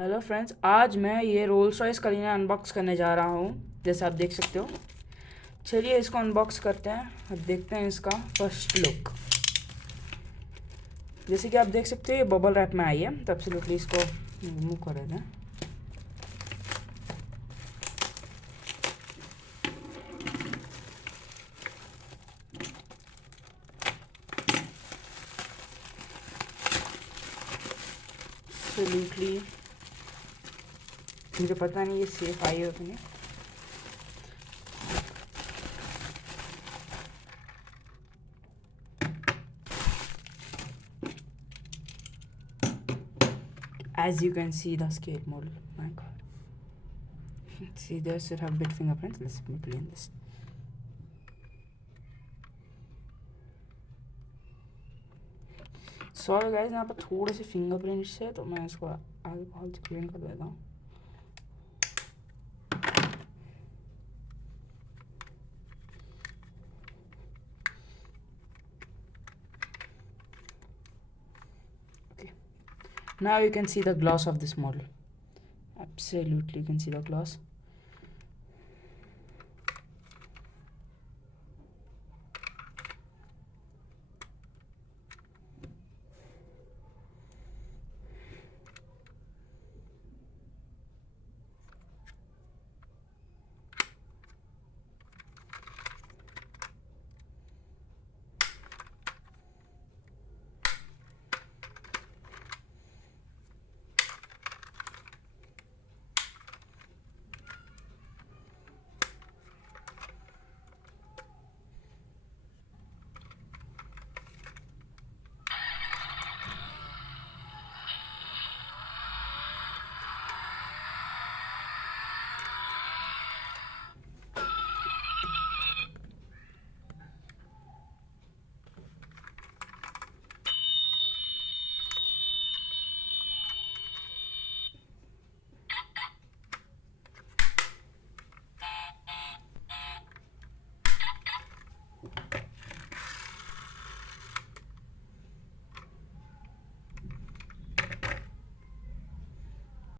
Hello friends, आज मैं ये रोल्स रॉयस कलीना अनबॉक्स करने जा रहा हूँ। जैसे आप देख सकते हो, चलिए इसको अनबॉक्स करते हैं और देखते हैं इसका फर्स्ट लुक। जैसे कि आप देख सकते हो ये बबल रैप में आई है, तो एब्सोल्युटली इसको रिमूव कर देते हैं। एब्सोल्युटली मुझे पता नहीं ये सेफ आई है कि नहीं। As you can see the skate model, my god. See, there should have bit fingerprints. Let's clean this. Sorry guys, यहाँ पर थोड़े से फिंगरप्रिंट्स है, तो मैं इसको आगे बहुत क्लीन कर देता हूँ। Now you can see the gloss of this model. Absolutely, you can see the gloss.